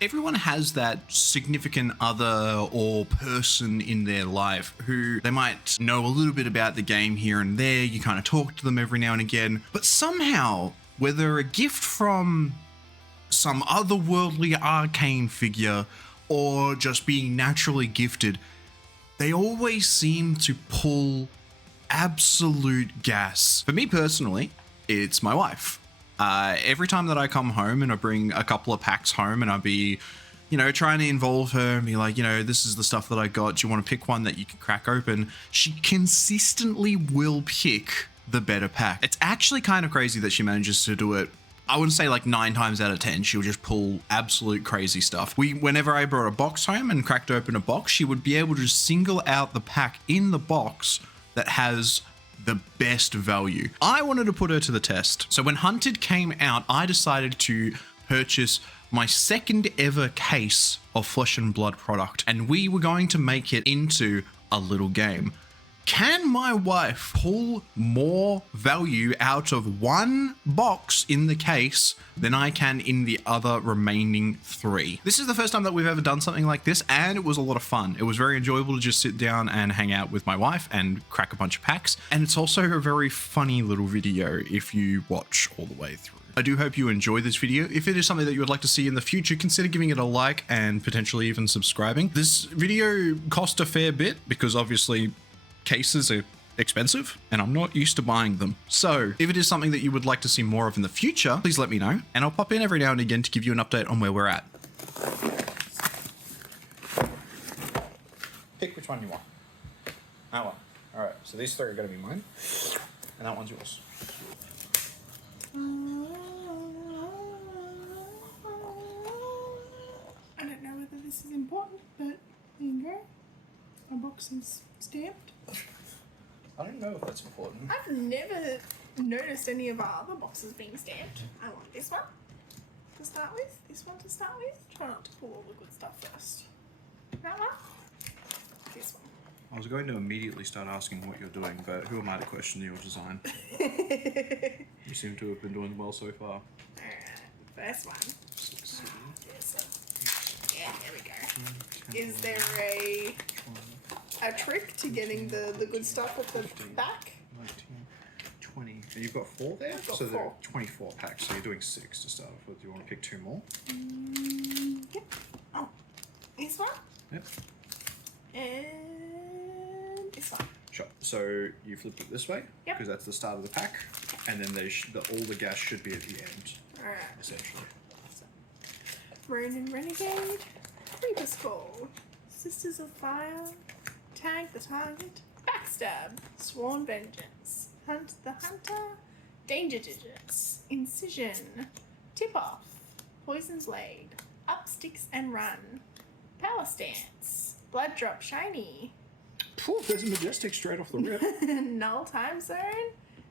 Everyone has that significant other or person in their life who they might know a little bit about the game here and there. You kind of talk to them every now and again, but somehow, whether a gift from some otherworldly arcane figure or just being naturally gifted, they always seem to pull absolute gas. For me personally, it's my wife. Every time that I come home and I bring a couple of packs home and I'll be, trying to involve her and be like, this is the stuff that I got. Do you want to pick one that you can crack open? She consistently will pick the better pack. It's actually kind of crazy that she manages to do it. I wouldn't say like 9 times out of 10, she'll just pull absolute crazy stuff. Whenever I brought a box home and cracked open a box, she would be able to single out the pack in the box that has the best value. I wanted to put her to the test. So when Hunted came out, I decided to purchase my second ever case of Flesh and Blood product, and we were going to make it into a little game. Can my wife pull more value out of one box in the case than I can in the other remaining 3? This is the first time that we've ever done something like this, and it was a lot of fun. It was very enjoyable to just sit down and hang out with my wife and crack a bunch of packs. And it's also a very funny little video if you watch all the way through. I do hope you enjoy this video. If it is something that you would like to see in the future, consider giving it a like and potentially even subscribing. This video cost a fair bit because obviously cases are expensive and I'm not used to buying them. So if it is something that you would like to see more of in the future, please let me know and I'll pop in every now and again to give you an update on where we're at. Pick which one you want. That one. All right, so these 3 are gonna be mine and that one's yours. I don't know whether this is important, but there you go. My box is stamped. I don't know if that's important. I've never noticed any of our other boxes being stamped. I want this one to start with, this one to start with. Try not to pull all the good stuff first. That one, this one. I was going to immediately start asking what you're doing, but who am I to question your design? You seem to have been doing well so far. Alright, first one. Yeah, there we go. Is there a trick to getting the good stuff at the back? 19, 20. So you've got 4 there? I've got so there are 4. 24 packs, so you're doing 6 to start off with. Do you want to pick 2 more? Yep. Oh, this one? Yep. And this one. Sure. So you flipped it this way, Yep. because that's the start of the pack, and then all the gas should be at the end, Alright. essentially. So, Ronin Renegade, Reaper's Call, Sisters of Fire, Tag the Target, Backstab, Sworn Vengeance, Hunt the Hunter, Danger Digits, Incision, Tip Off, Poison Blade, Up Sticks and Run, Power Stance, Blood Drop Shiny, Phew, there's a Majestic straight off the rip. Null Time Zone,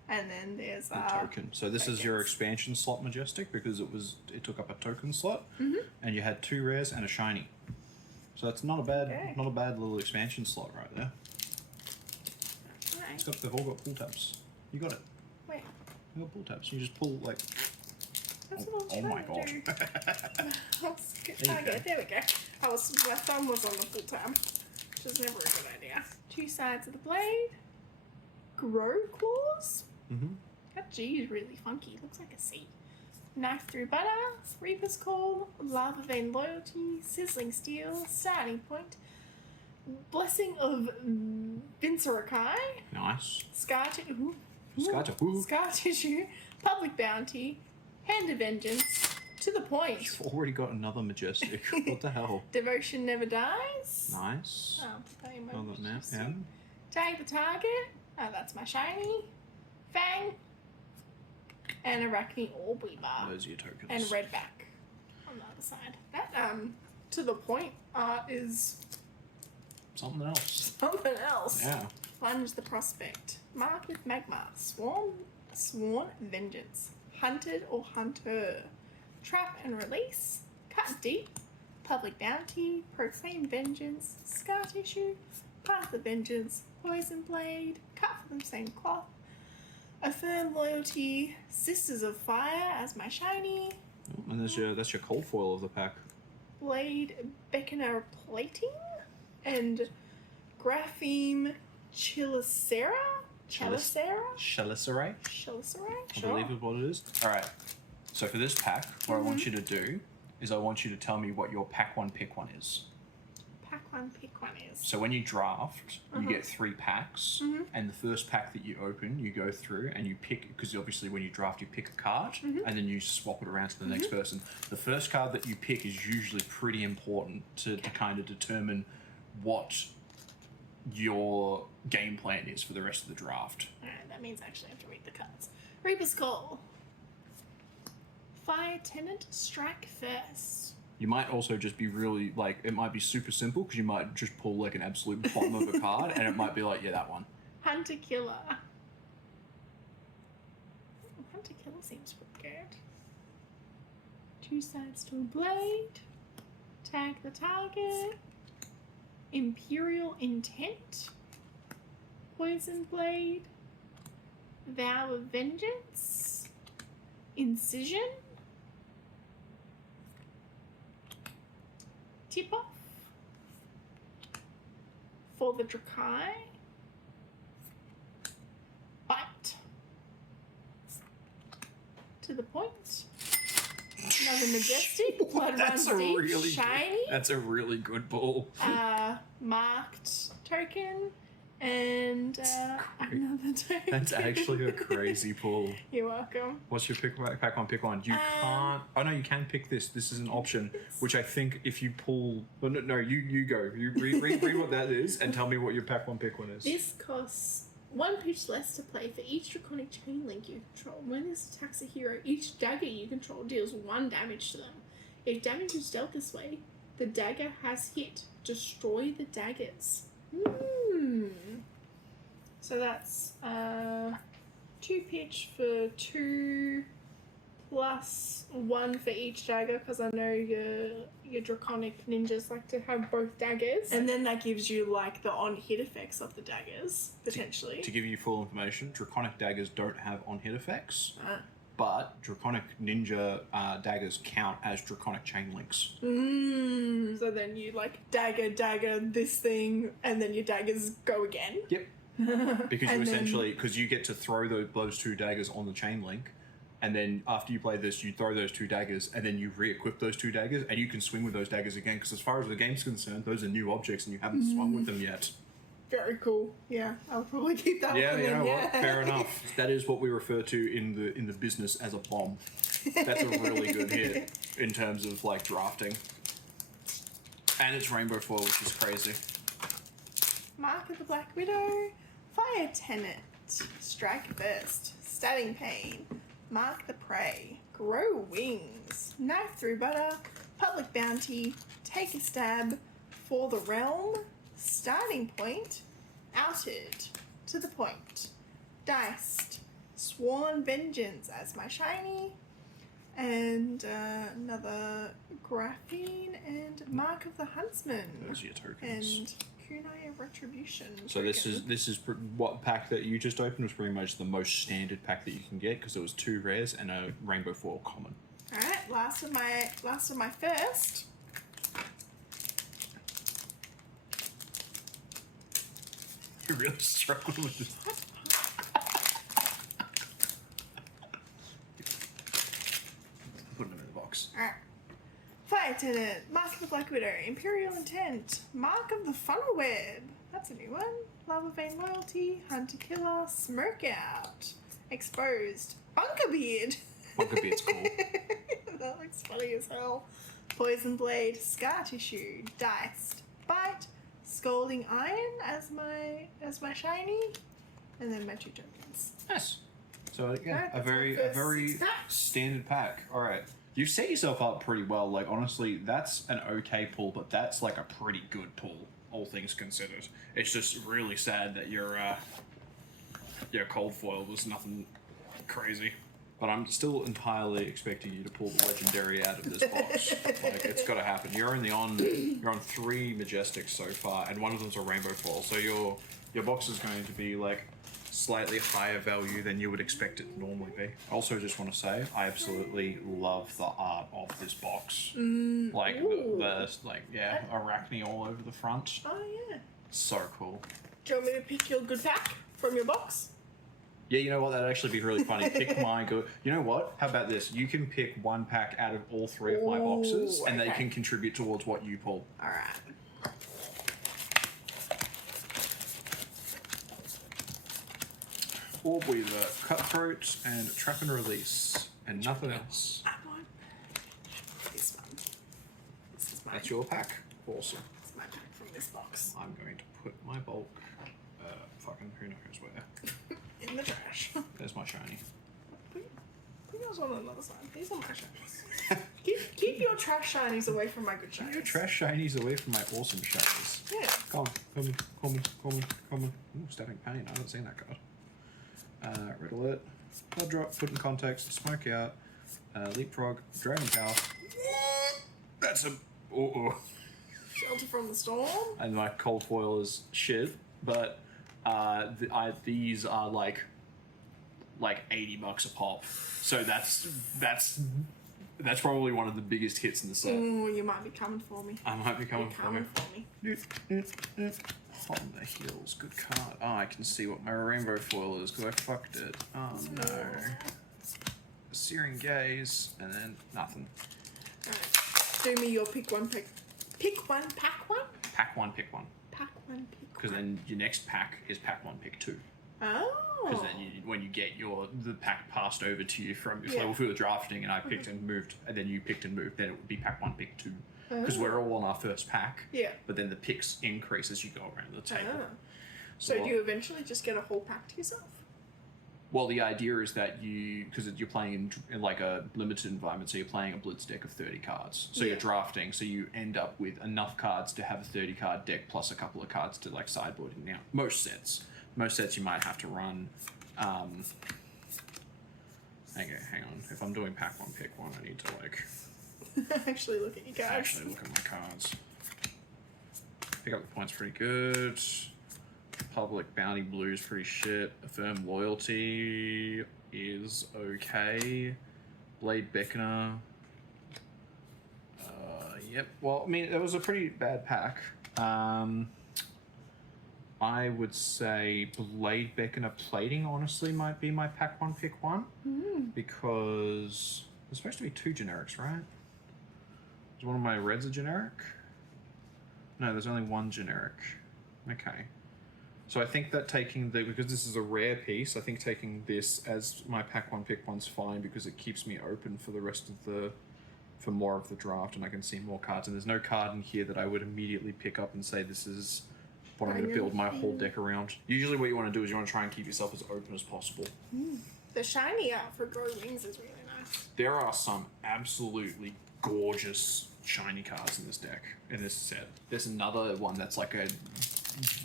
and then there's The token. So this is your expansion slot Majestic because it took up a token slot, and you had 2 rares and a shiny. So that's not a bad little expansion slot right there. Nice. They've all got pull tabs. You got it. Wait, You got pull tabs. You just pull like. that's what I was Oh my trying to god. do. Let's get There you target. go. There we go. My thumb was on the full tab, which is never a good idea. 2 sides of the blade. Grow claws. That G is really funky. It looks like a C. Knife through butter. Reaper's Call. Lava Vein Loyalty. Sizzling Steel. Starting Point. Blessing of Vincerakai. Nice. Scar Tissue. Scar Tissue. Public Bounty. Hand of Vengeance. To the Point. You've already got another Majestic. What the hell? Devotion Never Dies. Nice. Oh, play my Oh, that map, Majestic. yeah. Tag the Target. Oh, that's my shiny. Fang. And Arachne Orbeaver. Those are your tokens. And Redback on the other side. That To the Point art is Something else. something else. Yeah. Plunge the Prospect. Mark with Magma. Sworn Vengeance. Hunted or Hunter. Trap and Release. Cut Deep. Public Bounty. Proclaim Vengeance. Scar Tissue. Path of Vengeance. Poison Blade. Cut from the same cloth. Affirm Loyalty. Sisters of Fire as my shiny. And that's your cold foil of the pack. Blade Beckoner Plating, and Grapheme Chelicera? Chelicera? Chelicerae, Chelicerae? I believe is what it is. Alright, so for this pack, what I want you to do is I want you to tell me what your pack one, pick one is. Pack one, pick one is. So when you draft, you get 3 packs, and the first pack that you open, you go through and you pick, because obviously when you draft, you pick a card, and then you swap it around to the next person. The first card that you pick is usually pretty important to kind of determine what your game plan is for the rest of the draft. Alright, that means I actually have to read the cards. Reaper's Call. Fire Tenant, strike first. You might also just be really, like, it might be super simple, because you might just pull, like, an absolute bomb of a card, and it might be like, yeah, that one. Hunter Killer. Hunter Killer seems pretty good. 2 sides to a blade. Tag the target. Imperial Intent. Poison Blade. Vow of Vengeance. Incision. Tip off. For the Drakai. Bite. To the point. Another Majestic. Blood That's runs a deep. really Shiny. That's a really good pull. Marked token. And another token. That's actually a crazy pull. You're welcome. What's your pack one, pick one? You can't. Oh no, you can pick this. This is an option, which I think if you pull. Well, no, you go. You read what that is and tell me what your pack one, pick one is. This costs 1 pitch less to play for each Draconic Chain Link you control. When this attacks a hero, each dagger you control deals 1 damage to them. If damage is dealt this way, the dagger has hit. Destroy the daggers. So that's 2 pitch for 2 plus 1 for each dagger, because I know your Draconic ninjas like to have both daggers. And then that gives you like the on-hit effects of the daggers, potentially. To give you full information, Draconic daggers don't have on-hit effects, but Draconic ninja daggers count as Draconic chain links. So then you like dagger, this thing, and then your daggers go again. Yep. Because you essentially, because you get to throw those 2 daggers on the chain link, and then after you play this, you throw those 2 daggers, and then you re-equip those 2 daggers, and you can swing with those daggers again, because as far as the game's concerned, those are new objects, and you haven't swung with them yet. Very cool. Yeah, I'll probably keep that Yeah, one. you know what? Fair enough. That is what we refer to in the business as a bomb. That's a really good hit in terms of like drafting. And it's rainbow foil, which is crazy. Mark of the Black Widow. Fire Tenant. Strike first. Stabbing Pain. Mark the Prey. Grow Wings. Knife Through Butter. Public Bounty. Take a Stab. For the Realm. Starting Point. Outed. To the Point. Diced. Sworn Vengeance as my shiny. And another Graphene and Mark of the Huntsman. Those are your tokens. And Kunai Retribution. So this is what pack that you just opened was pretty much the most standard pack that you can get, because it was 2 rares and a rainbow foil common. All right, last of my first. You're really struggling with this. Put them in the box. All right. Fire Tenant, Mark of the Black Widow, Imperial Intent, Mark of the Funnel Web. That's a new one. Lava Vein Loyalty, Hunter Killer, Smoke Out, Exposed, Bunker Beard. Bunker Beard's cool. That looks funny as hell. Poison Blade, Scar Tissue, Diced, Bite, Scalding Iron as my shiny, and then my 2 tokens. Nice. So yeah, Alright, a that's my very first 6 packs. standard pack. All right, you've set yourself up pretty well. Like honestly, that's an okay pull, but that's like a pretty good pull, all things considered. It's just really sad that your cold foil was nothing crazy. But I'm still entirely expecting you to pull the legendary out of this box. Like it's got to happen. You're on 3 majestics so far, and one of them's a rainbow foil. So your box is going to be like slightly higher value than you would expect it to normally be. I also just want to say, I absolutely love the art of this box. Like, the Arachne all over the front. Oh, yeah. So cool. Do you want me to pick your good pack from your box? Yeah, you know what? That'd actually be really funny. Pick my good. You know what? How about this? You can pick one pack out of all 3 of my boxes, and they okay. can contribute towards what you pull. All right. Orb Weaver, Cutthroat, and Trap and Release, and nothing else. I want this one. This is mine. That's your pack. Awesome. It's my pack from this box. I'm going to put my bulk, fucking who knows where. In the trash. There's my shiny. Put yours on another side. These are my shinies. keep your trash shinies away from my good shinies. Your trash shinies away from my awesome shinies. Yeah. Come on. Ooh, Static Pain. I haven't seen that card. Red Alert, Blood Drop, Put in Context, Smoke Out, Leapfrog, Dragon Power. That's a. Shelter from the storm. And my cold foil is shit, but these are like $80 a pop. So that's probably one of the biggest hits in the set. Ooh, you might be coming for me. I might be coming You're for me. coming for me. On the heels, good card. Oh, I can see what my rainbow foil is because I fucked it. Oh no. Searing Gaze, and then nothing. Alright. Do me your pick one, pack one? Pack one, pick one. Pack one, pick one. Because then your next pack is pack one, pick two. Oh. Because then when you get the pack passed over to you from Yeah. level 4 drafting, and I picked and moved, and then you picked and moved, then it would be pack one, pick two. Because we're all on our first pack. Yeah. But then the picks increase as you go around the table. Ah. So do you eventually just get a whole pack to yourself? Well, the idea is that because you're playing in like a limited environment, so you're playing a blitz deck of 30 cards. So Yeah. you're drafting, so you end up with enough cards to have a 30 card deck plus a couple of cards to like sideboarding. Now, most sets you might have to run. Hang on. If I'm doing pack one, pick one, I need to like Actually look at your cards. actually look at my cards. Pick up the points pretty good. Public Bounty Blue is pretty shit. Affirm Loyalty is okay. Blade Beckoner. Yep. Well, I mean, it was a pretty bad pack. I would say Blade Beckoner Plating honestly might be my pack one, pick one. Because there's supposed to be 2 generics, right? Is one of my reds a generic? No, there's only 1 generic. Okay. So I think that because this is a rare piece, I think taking this as my pack one, pick one's fine because it keeps me open for the rest of for more of the draft, and I can see more cards. And there's no card in here that I would immediately pick up and say this is what I'm going to build my whole deck around. Usually what you want to do is you want to try and keep yourself as open as possible. The shiny art for Grow Wings is really nice. There are some absolutely gorgeous shiny cards in this set. There's another one that's like a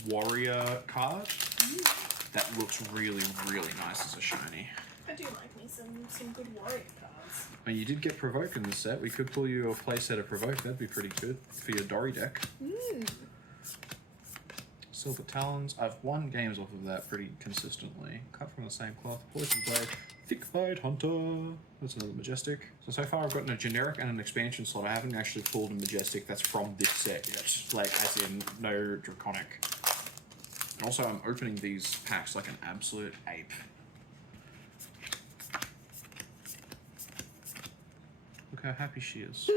warrior card that looks really, really nice as a shiny. I do like me some good warrior cards. And you did get Provoke in the set. We could pull you a playset of Provoke. That'd be pretty good for your Dory deck. Silver Talons. I've won games off of that pretty consistently. Cut from the same cloth. Poison Blade. Thick Blade Hunter. That's another Majestic. So far I've gotten a generic and an expansion slot. I haven't actually pulled a Majestic that's from this set yet. Like, as in, no Draconic. And also I'm opening these packs like an absolute ape. Look how happy she is.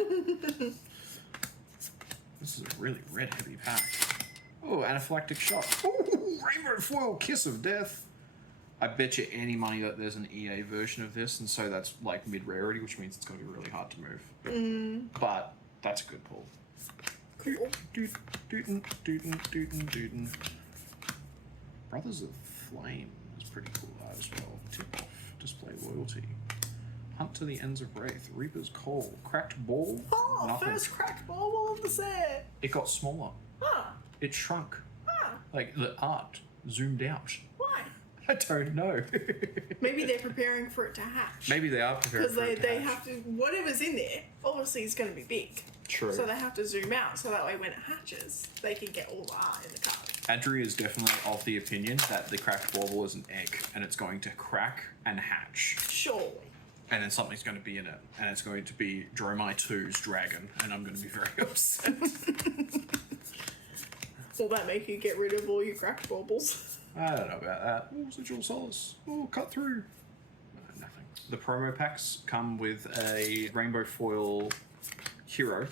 This is a really red heavy pack. Oh, Anaphylactic Shock. Ooh, Rainbow Foil Kiss of Death. I bet you any money that there's an EA version of this, and so that's like mid-rarity, which means it's going to be really hard to move. But that's a good pull. Cool. Brothers of Flame is pretty cool art as well. Tip off. Display Loyalty. Hunt to the Ends of Wraith. Reaper's Call. Cracked Ball. Oh, Nothing. first cracked ball of the set. It got smaller. Ah, It shrunk. ah. Like, the art zoomed out. Why? I don't know. Maybe they're preparing for it to hatch. Maybe they are prepared Because for it to they hatch. have to, whatever's in there, obviously is going to be big. True. So they have to zoom out so that way when it hatches, they can get all the art in the card. Andrew is definitely of the opinion that the cracked bauble is an egg, and it's going to crack and hatch. Surely. And then something's going to be in it, and it's going to be Dromai 2's dragon, and I'm going to be very upset. Will that make you get rid of all your cracked baubles? I don't know about that. Oh, Sigil Solace. Oh, cut through. No, nothing. The promo packs come with a rainbow foil hero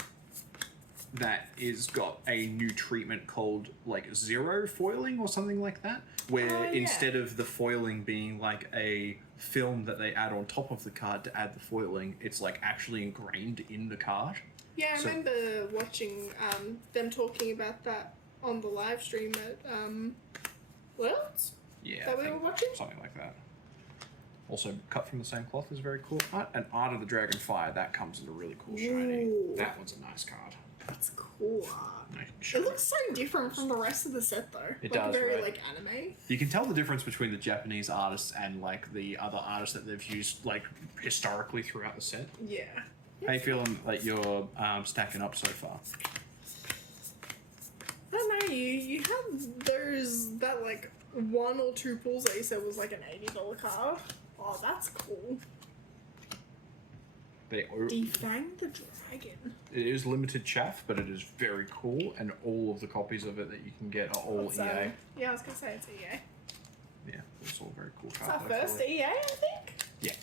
that is got a new treatment called like zero foiling or something like that, where Oh, yeah. instead of the foiling being like a film that they add on top of the card to add the foiling, it's like actually ingrained in the card. Yeah, I So- remember watching them talking about that on the live stream at Worlds. Yeah, That I we think were watching? something like that. Also, cut from the same cloth is very cool. And Art of the Dragon Fire, that comes in a really cool shiny. Ooh. That one's a nice card. That's cool art. Nice It shiny. looks so different from the rest of the set though. It like does, very right? like anime. You can tell the difference between the Japanese artists and like the other artists that they've used like historically throughout the set. Yeah. How you feeling like you're stacking up so far? I don't know, you had that like one or two pulls that you said was like an $80 card. Oh, that's cool. Defang the Dragon. It is limited chaff, but it is very cool, and all of the copies of it that you can get are all So, EA. yeah, I was gonna say it's EA. Yeah, it's all very cool It's cards. our though, first for it. EA, I think. Yeah.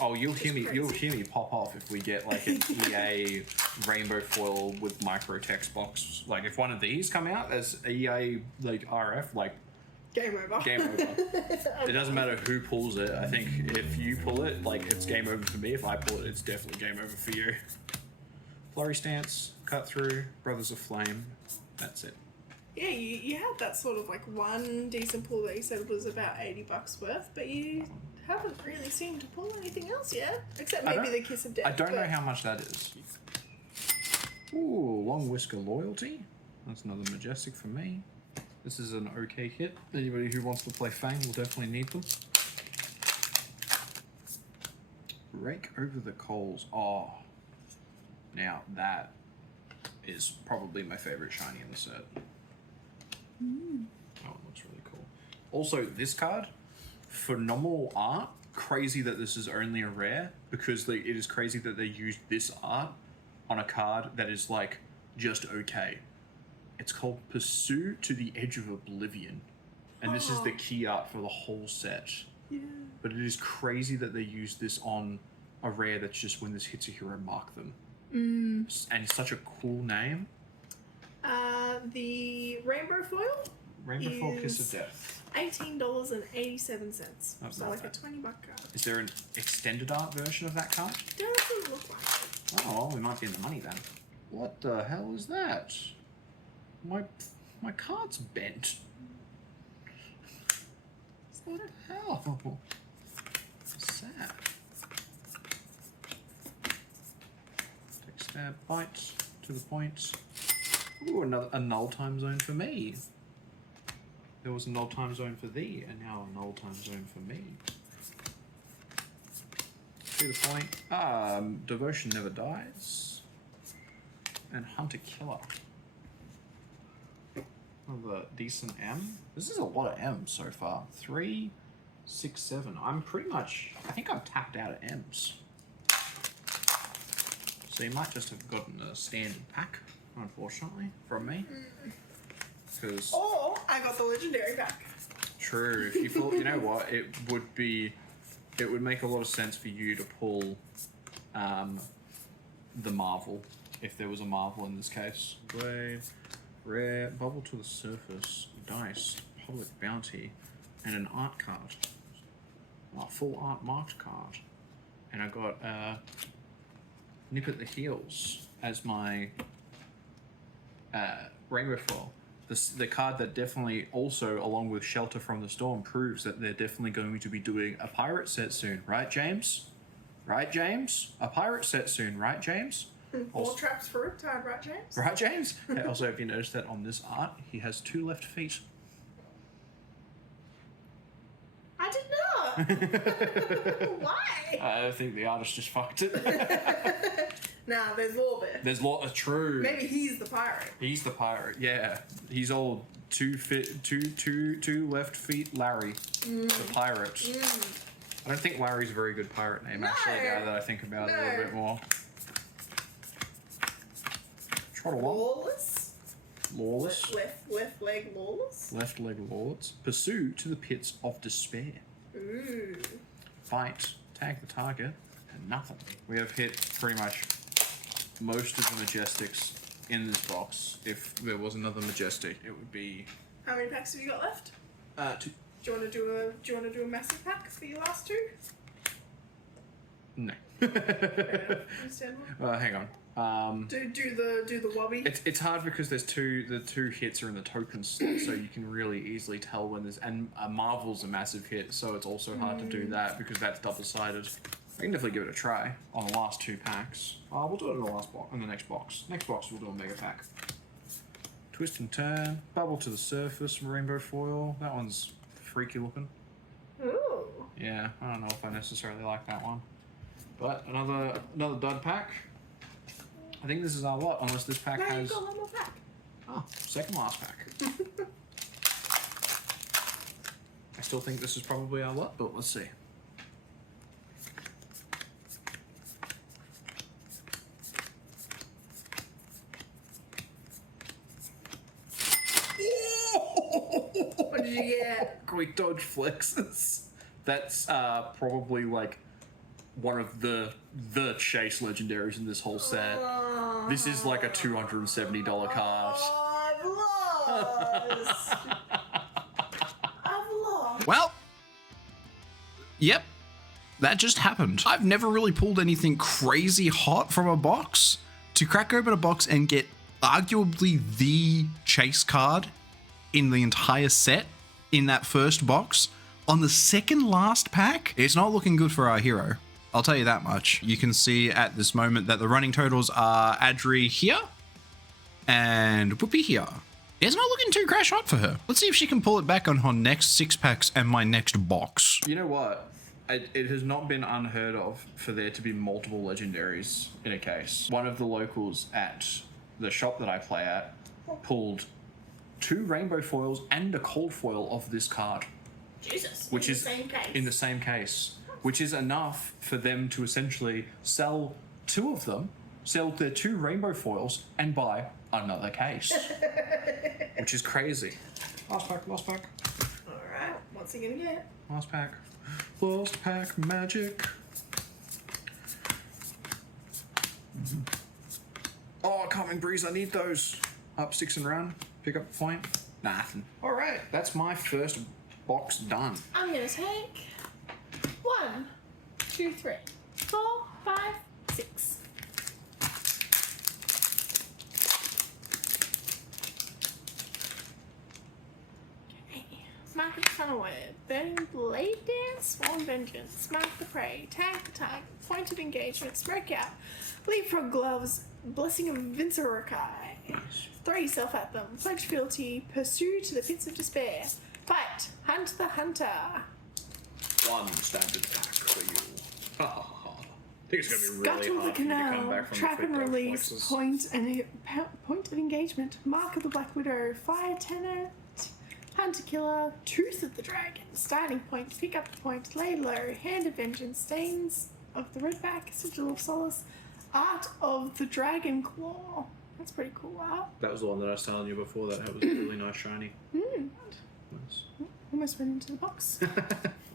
Oh, you'll hear me. It's You'll crazy. hear me pop off if we get like an EA rainbow foil with micro text box. Like if one of these come out as EA like RF, like Game over. game over. It doesn't matter who pulls it. I think if you pull it, like it's game over for me. If I pull it, it's definitely game over for you. Flurry Stance, Cut Through, Brothers of Flame. That's it. Yeah, you had that sort of like one decent pull that you said was about $80 worth, but you haven't really seemed to pull anything else yet, except I maybe don't- the Kiss of Death. I don't know but- how much that is. Ooh, Long Whisker Loyalty. That's another Majestic for me. This is an okay hit. Anybody who wants to play Fang will definitely need them. Rake Over the Coals. Oh. Now that is probably my favorite shiny in the set. That one looks really cool. Also, this card, phenomenal art. Crazy that this is only a rare, because it is crazy that they used this art on a card that is like just okay. It's called Pursue to the Edge of Oblivion, and this is the key art for the whole set. Yeah. But it is crazy that they used this on a rare that's just when this hits a hero, mark them. And it's such a cool name. The Rainbow Foil, Rainbow Foil Kiss Is- of Death. $18.87. That's So not like bad. a $20 card. Is there an extended art version of that card? Doesn't look like it. Oh, well, we might be in the money then. What the hell is that? My card's bent. What the hell? Sad. Take stab, bite, to the point. Ooh, a null time zone for me. There was a null time zone for thee, and now a null time zone for me. To the point. Devotion Never Dies. And Hunter Killer. Another decent M. This is a lot of M's so far. 3, 6, 7. I'm pretty much... I think I'm tapped out of M's. So you might just have gotten a standard pack, unfortunately, from me. Because... Or I got the Legendary pack. True. If you pull, you know what? It would make a lot of sense for you to pull the Marvel, if there was a Marvel in this case. Rare, Bubble to the Surface, Dice, Public Bounty, and an art card. A full art marked card. And I got Nip at the Heels as my Rainbow Foil. The card that definitely also, along with Shelter from the Storm, proves that they're definitely going to be doing a pirate set soon. Right, James? Right, James? A pirate set soon, right, James? More Also- traps for Riptide, right, James? Right, James? And also, have you noticed that on this art, he has 2 left feet? I did not. Why? I think the artist just fucked it. Nah, there's Lorbear. There's true. Maybe he's the pirate. He's the pirate. Yeah, he's old. Two left feet. Larry, the pirate. I don't think Larry's a very good pirate name. Actually, now that I think about it a little bit more. Trottle. Lawless. Lawless. Left leg lawless. Left leg lords. Pursue to the pits of despair. Ooh. Fight. Tag the target. And nothing. We have hit pretty much most of the Majestics in this box. If there was another Majestic, it would be... How many packs have you got left? 2. Do you want to do a massive pack for your last two? No. Understandable. Hang on. Do the wobby. It's hard because the two hits are in the tokens slot, so you can really easily tell when there's, and Marvel's a massive hit, so it's also hard to do that because that's double-sided. I can definitely give it a try on the last 2 packs. We'll do it in the last box, in the next box. Next box we'll do a mega pack. Twist and turn, bubble to the surface, rainbow foil. That one's freaky looking. Ooh. Yeah, I don't know if I necessarily like that one. But another dud pack. I think this is our lot, unless this pack No, has... you've got one more pack. Oh, second last pack. I still think this is probably our lot, but let's see. What did you get? Quick dodge flexes. That's probably like one of the chase legendaries in this whole set. This is like a $270 card. I've lost. I've lost. Well, yep, that just happened. I've never really pulled anything crazy hot from a box. To crack open a box and get arguably the chase card in the entire set in that first box on the second last pack, it's not looking good for our hero. I'll tell you that much. You can see at this moment that the running totals are Adri here and Whoopi here. It's not looking too crash hot for her. Let's see if she can pull it back on her next 6 packs and my next box. You know what? It has not been unheard of for there to be multiple legendaries in a case. One of the locals at the shop that I play at pulled 2 rainbow foils and a cold foil of this card. Jesus. Which in is the same case. in the same case, which is enough for them to essentially sell 2 of them, sell their 2 rainbow foils, and buy another case, which is crazy. Last pack, last pack, All right. What's he gonna get? last pack, last pack magic. Oh, coming breeze! I need those. Up 6 and run. Pick up the point. Nothing. All right, that's my first box done. I'm gonna take 1, 2, 3, 4, 5, 6. Okay. Mark the tunnel web. Burning blade dance. Sworn vengeance. Mark the prey. Tag the target. Point of engagement. Smoke out. Leapfrog gloves. Blessing of Vincerakai. Throw yourself at them. Pledge fealty. Pursue to the pits of despair. Fight. Hunt the hunter. 1 standard pack for you. I think it's going to be really Scuttle the hard for you to come canal, back from trap the and quick dodge release, flexes. point of engagement, mark of the Black Widow, fire tenant, hunter killer, tooth of the dragon, starting point, pick up the point, lay low, hand of vengeance, stains of the redback, sigil of solace, art of the dragon claw. That's pretty cool art. That was the one that I was telling you before that it was really nice shiny. Nice. Almost went into the box.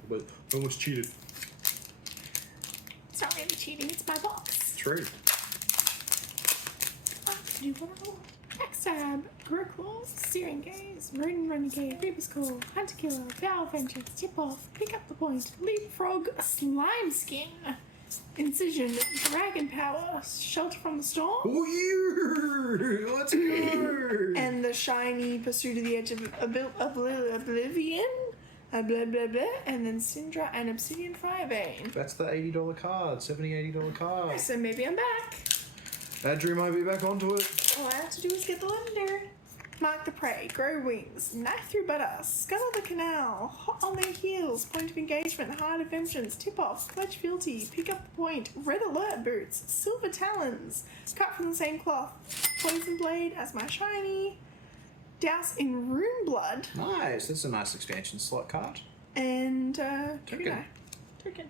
But almost cheated. It's not really cheating, it's my box. True. Do what I want. Backstab, Growclaw, Searing Gaze, Maroon Renegade, Reaper's Call, Hunter Killer, Vow Vengeance, Tip Off, Pick Up the Point, Leapfrog, Slime Skin, Incision, Dragon Power, Shelter from the Storm, Oh, let's go! and the shiny Pursuit of the Edge of Oblivion, blah blah blah, and then Syndra and Obsidian Firebane. That's the $80 card, $80 card. So maybe I'm back. Adri might be back onto it. All I have to do is get the legendary. Mark the prey, grow wings, knife through butter, scuttle the canal, hot on their heels, point of engagement, heart of vengeance, tip off, pledge fealty, pick up the point, red alert boots, silver talons, cut from the same cloth, poison blade as my shiny, douse in rune blood, Nice. That's a nice expansion slot card. and Token. Token.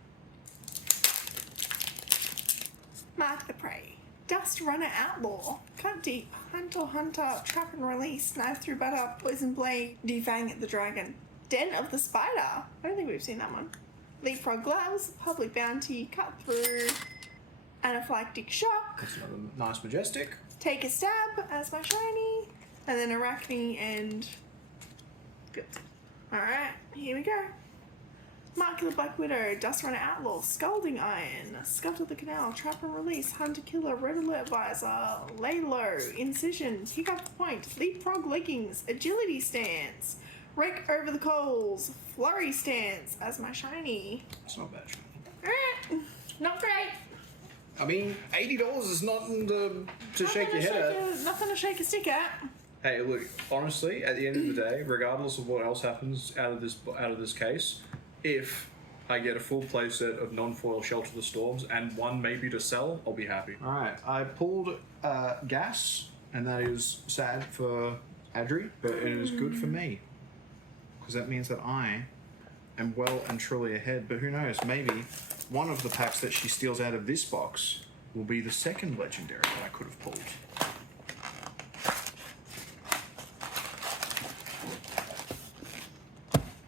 Mark the prey. Dust Runner Outlaw. Cut deep. Hunt or hunter. Trap and release. Knife through butter. Poison blade. Defang the dragon. Den of the spider. I don't think we've seen that one. Leapfrog gloves. Public bounty. Cut through. Anaphylactic shock. That's another nice majestic. Take a stab as my shiny. And then Arachne and Guilty. Alright, here we go. Mark of the Black Widow, Dust Runner Outlaw, Scalding Iron, Scuttle the Canal, Trap and Release, Hunter Killer, Red Alert Visor, Lay Low, Incision, Pick Up the Point, Leapfrog Leggings, Agility Stance, Rake Over the Coals, Flurry Stance as my shiny. It's not bad. Alright, not great. I mean, $80 is nothing to shake your head at. Nothing to shake a stick at. Hey, look. Honestly, at the end of the day, regardless of what else happens out of this case, if I get a full playset of non-foil Shelter the Storms and one maybe to sell, I'll be happy. All right, I pulled gas, and that is sad for Adri, but it is good for me because that means that I am well and truly ahead. But who knows? Maybe one of the packs that she steals out of this box will be the second legendary that I could have pulled.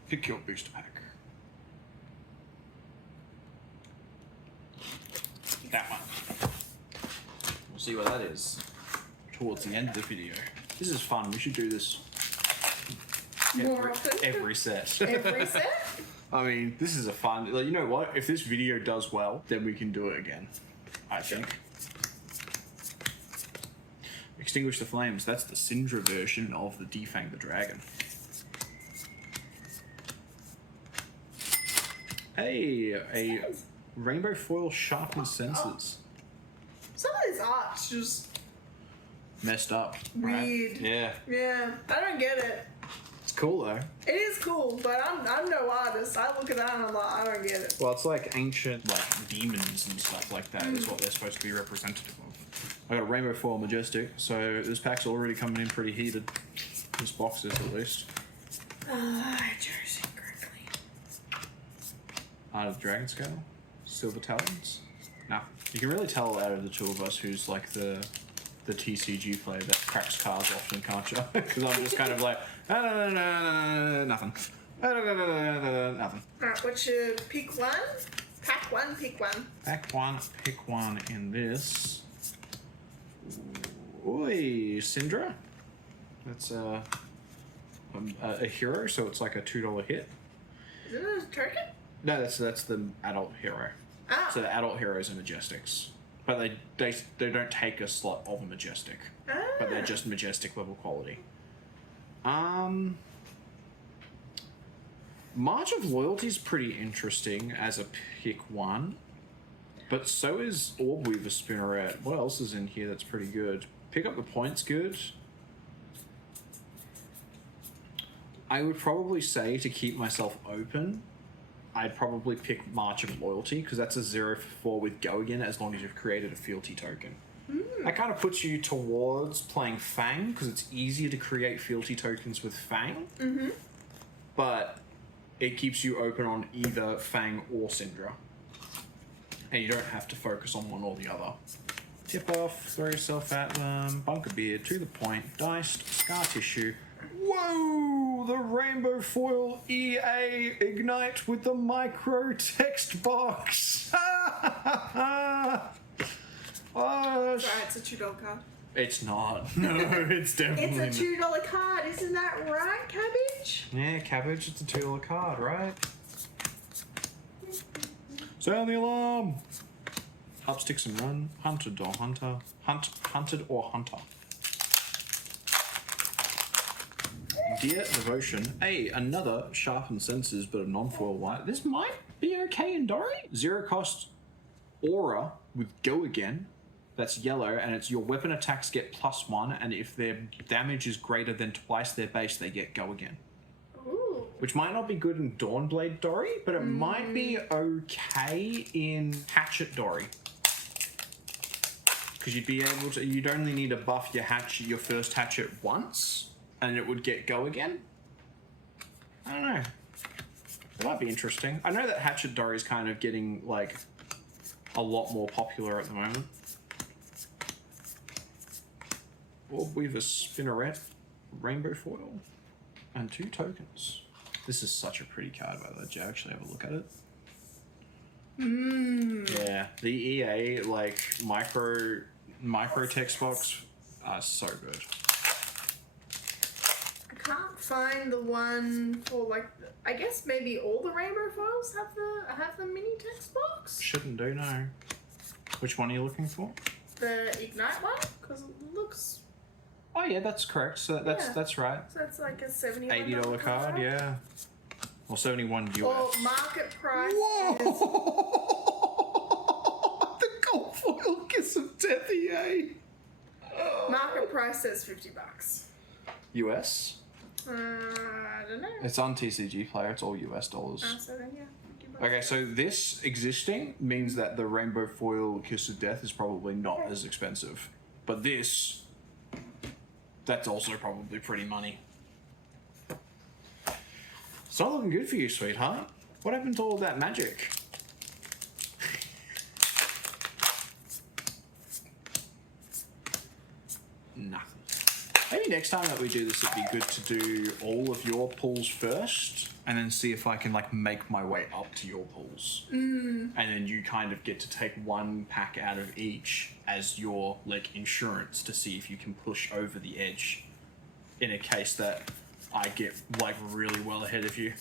Pick your booster pack. That one. We'll see what that is towards the end of the video. This is fun. We should do this More often. every set. Every set? I mean, this is a fun. Like, you know what? If this video does well, then we can do it again. I think. Extinguish the Flames. That's the Syndra version of the Defang the Dragon. Hey, a rainbow foil sharpened senses. Some of this art's just Messed up. Right? weird. Yeah. Yeah, I don't get it. It's cool though. It is cool, but I'm no artist. I look at that and I'm like, I don't get it. Well, it's like ancient, like demons and stuff like that is what they're supposed to be representative of. I got a rainbow foil majestic, so this pack's already coming in pretty heated. This box is at least. Jersey correctly. Art of the Dragon Scale, Silver Talons. Now you can really tell out of the two of us who's like the TCG player that cracks cards often, can't you? Because I'm just kind of like nothing. Nothing. Alright, what's your pick one? Pack one, pick one. Pack one, pick one in this. Oi, Syndra. That's a hero, so it's like a $2 hit. Is it a token? No, that's the adult hero. Ah. So the adult heroes are majestics, but they don't take a slot of a majestic, but they're just majestic level quality. March of Loyalty is pretty interesting as a pick one, but so is Orbweaver Spinneret. What else is in here that's pretty good? Pick Up the Point's good. I would probably say to keep myself open, I'd probably pick March of Loyalty because that's a 0-for-4 with Go Again as long as you've created a fealty token. That kind of puts you towards playing Fang because it's easier to create fealty tokens with Fang. But it keeps you open on either Fang or Syndra. And you don't have to focus on one or the other. Tip off, throw yourself at them, Bunker Beard, to the point, diced, scar tissue. Whoa! The rainbow foil EA Ignite with the micro text box. Oh, Sorry, it's a $2 card. it's not. No, it's definitely It's a $2 card, isn't that right, Cabbage? Yeah, Cabbage, it's a $2 card, right? Sound the alarm! Up sticks and run. Hunted or hunter. Hunted or hunter. Dear Devotion. Hey, another sharpened senses, but a non-foil one. This might be okay in Dory. 0 cost Aura with Go Again. That's yellow, and it's your weapon attacks get +1, and if their damage is greater than twice their base, they get go again. Ooh. Which might not be good in Dawnblade Dory, but it might be okay in Hatchet Dory. Because you'd only need to buff your first hatchet once, and it would get go again. I don't know. It might be interesting. I know that Hatchet Dory is kind of getting, like, a lot more popular at the moment. Orb Weaver Spinneret, Rainbow Foil, and 2 tokens. This is such a pretty card, by the way. Did you actually have a look at it? Yeah, the EA, like, micro text box are so good. I can't find the one for, like, I guess maybe all the rainbow foils have the mini text box. Shouldn't do, no. Which one are you looking for? The Ignite one, because it looks. Oh yeah, that's correct. So that's right. So it's like a $71 $80 card, yeah. Or 71 US. Well, market price is. Whoa! The gold foil Kiss of Death EA. Market price says $50. US. I don't know. It's on TCG Player. It's all US dollars. So then, yeah. $50. Okay, so this existing means that the Rainbow Foil Kiss of Death is probably not as expensive. But this, that's also probably pretty money. It's not looking good for you, sweetheart. What happened to all that magic? Nothing. Maybe next time that we do this, it'd be good to do all of your pulls first, and then see if I can, like, make my way up to your pulls. And then you kind of get to take one pack out of each as your, like, insurance to see if you can push over the edge in a case that I get, like, really well ahead of you.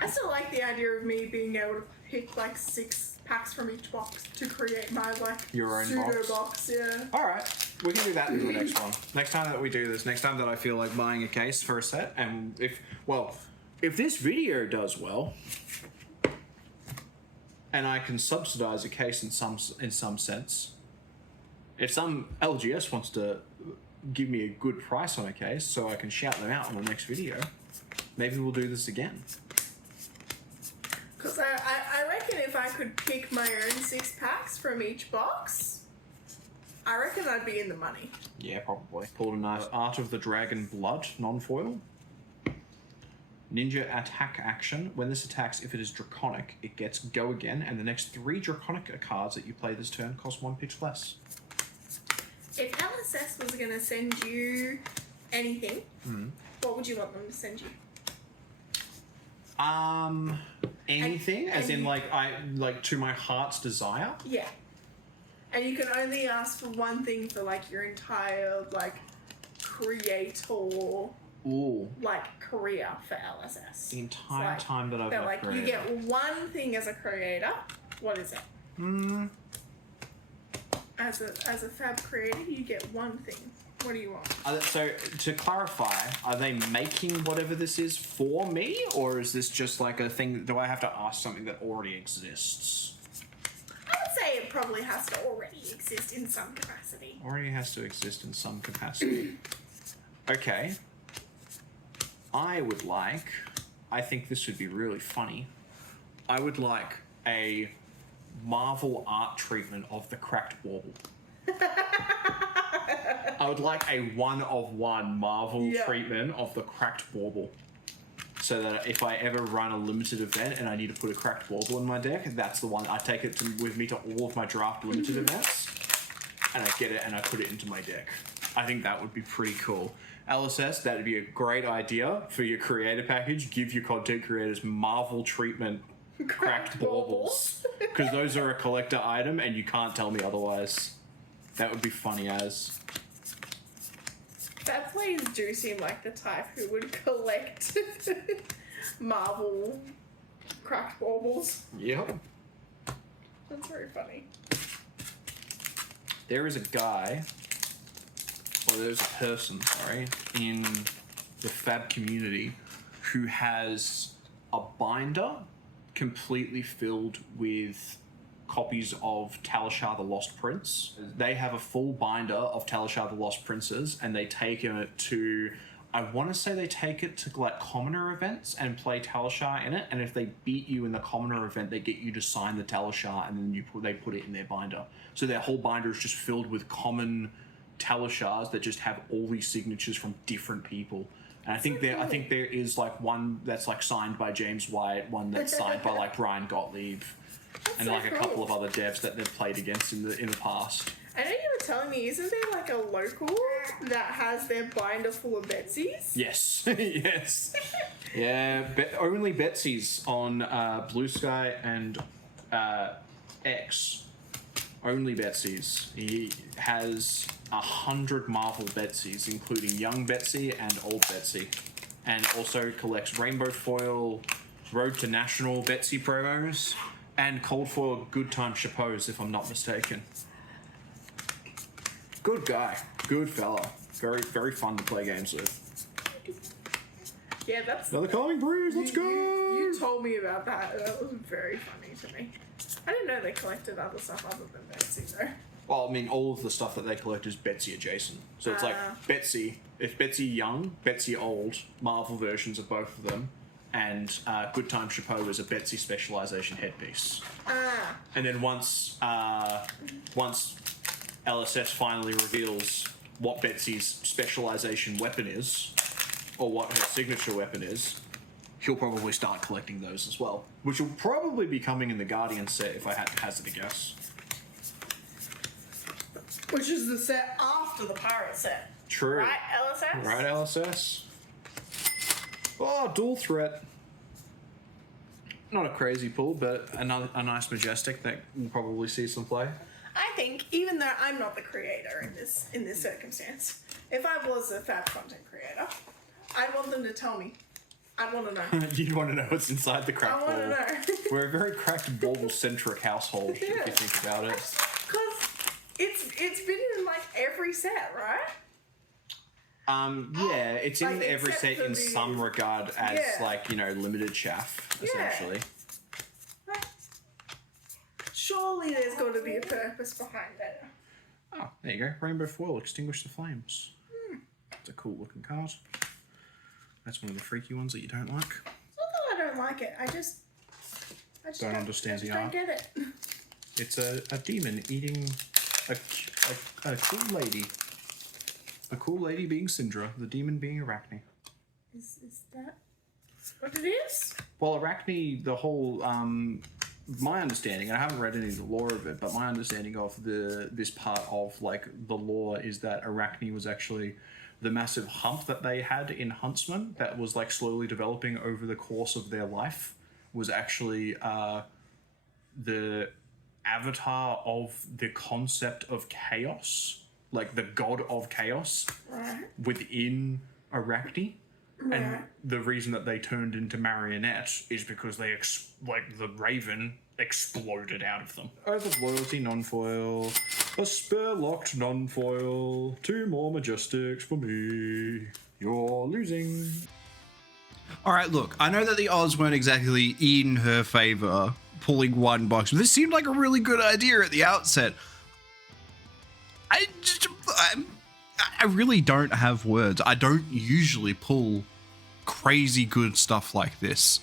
I still like the idea of me being able to pick like 6 packs from each box to create my like Your own pseudo box. Yeah. Alright, we can do that in the next one. Next time that we do this, next time that I feel like buying a case for a set, and if this video does well, and I can subsidize a case in some sense, if some LGS wants to give me a good price on a case so I can shout them out on the next video, maybe we'll do this again. Because I reckon if I could pick my own 6 packs from each box, I reckon I'd be in the money. Yeah, probably. Pulled a nice Art of the Dragon Blood non-foil. Ninja attack action. When this attacks, if it is draconic, it gets go again, and the next 3 draconic cards that you play this turn cost 1 pitch less. If LSS was going to send you anything, what would you want them to send you? Anything, as in like to my heart's desire. Yeah. And you can only ask for one thing for like your entire like creator Ooh. like career for LSS. The entire time that I've they're like, creator. you get one thing as a creator. What is it? As a fab creator, you get one thing. What do you want? So, to clarify, are they making whatever this is for me, or is this just like a thing? Do I have to ask something that already exists? I would say it probably has to already exist in some capacity. Already has to exist in some capacity. Okay. I think this would be really funny. I would like a Marvel art treatment of the Cracked Bauble. I would like a 1-of-1 Marvel treatment of the Cracked Bauble. So that if I ever run a limited event and I need to put a Cracked Bauble in my deck, that's the one. I take it with me to all of my draft limited events, and I get it and I put it into my deck. I think that would be pretty cool. LSS, that'd be a great idea for your creator package. Give your content creators Marvel treatment Cracked Baubles. Because those are a collector item and you can't tell me otherwise. That would be funny as. Fab players do seem like the type who would collect Marvel Cracked Baubles. Yep. That's very funny. There is a guy, or there's a person, sorry, in the Fab community who has a binder completely filled with copies of Talishar the Lost Prince. They have a full binder of Talishar the Lost Princes, and they take it to, I want to say they take it to like commoner events and play Talishar in it, and if they beat you in the commoner event, they get you to sign the Talishar, and then they put it in their binder. So their whole binder is just filled with common Talishars that just have all these signatures from different people. And I think there is like one that's like signed by James White, one that's signed by like Brian Gottlieb, and so like a cool. couple of other devs that they've played against in the past. I know you were telling me, isn't there like a local that has their binder full of Betsy's? Yes, yes, yeah. Only Betsy's on Blue Sky and X. Only Betsy's. He has 100 Marvel Betsy's, including Young Betsy and Old Betsy, and also collects Rainbow Foil, Road to National Betsy promos, and Cold Foil Good Time Chapeaus, if I'm not mistaken. Good guy, good fella, very very fun to play games with. Yeah, that's... Another Calming Breeze, let's go! You told me about that. That was very funny to me. I didn't know they collected other stuff other than Betsy, though. Well, I mean, all of the stuff that they collect is Betsy adjacent. So it's like Betsy, if Betsy Young, Betsy Old, Marvel versions of both of them, and Good Time Chapeau is a Betsy specialization headpiece. And then once LSS finally reveals what Betsy's specialization weapon is, or what her signature weapon is, he'll probably start collecting those as well, which will probably be coming in the Guardian set if I had to hazard a guess. Which is the set after the pirate set. True. Right, LSS? Right, LSS. Oh, dual threat. Not a crazy pull, but a nice Majestic that will probably see some play. I think, even though I'm not the creator in this circumstance, if I was a fab content creator, I'd want them to tell me. I'd want to know. You'd want to know what's inside the I cracked want to ball. know. We're a very cracked ball-centric household, if you think about it. Because it's been in like every set, right? Yeah, it's in Like, every except set for in the- some regard as Yeah. like, you know, limited chaff, essentially. Like, surely there's got to be a purpose behind it. Oh, there you go. Rainbow Foil, Extinguish the Flames. It's a cool looking card. That's one of the freaky ones that you don't like. It's not that I don't like it. I just Don't understand I just the don't art. get it. It's a demon eating a cool lady. A cool lady being Syndra, the demon being Arachne. Is that what it is? Well, Arachne, the whole, my understanding, and I haven't read any of the lore of it, but my understanding of this part of like the lore is that Arachne was actually the massive hump that they had in Huntsman that was like slowly developing over the course of their life was actually the avatar of the concept of chaos, like the god of chaos within Arachne. And the reason that they turned into marionette is because they, the Raven exploded out of them. Oath of Loyalty non-foil, a spare-locked non-foil, 2 more Majestics for me. You're losing. All right, look, I know that the odds weren't exactly in her favor pulling one box, but this seemed like a really good idea at the outset. I really don't have words. I don't usually pull crazy good stuff like this.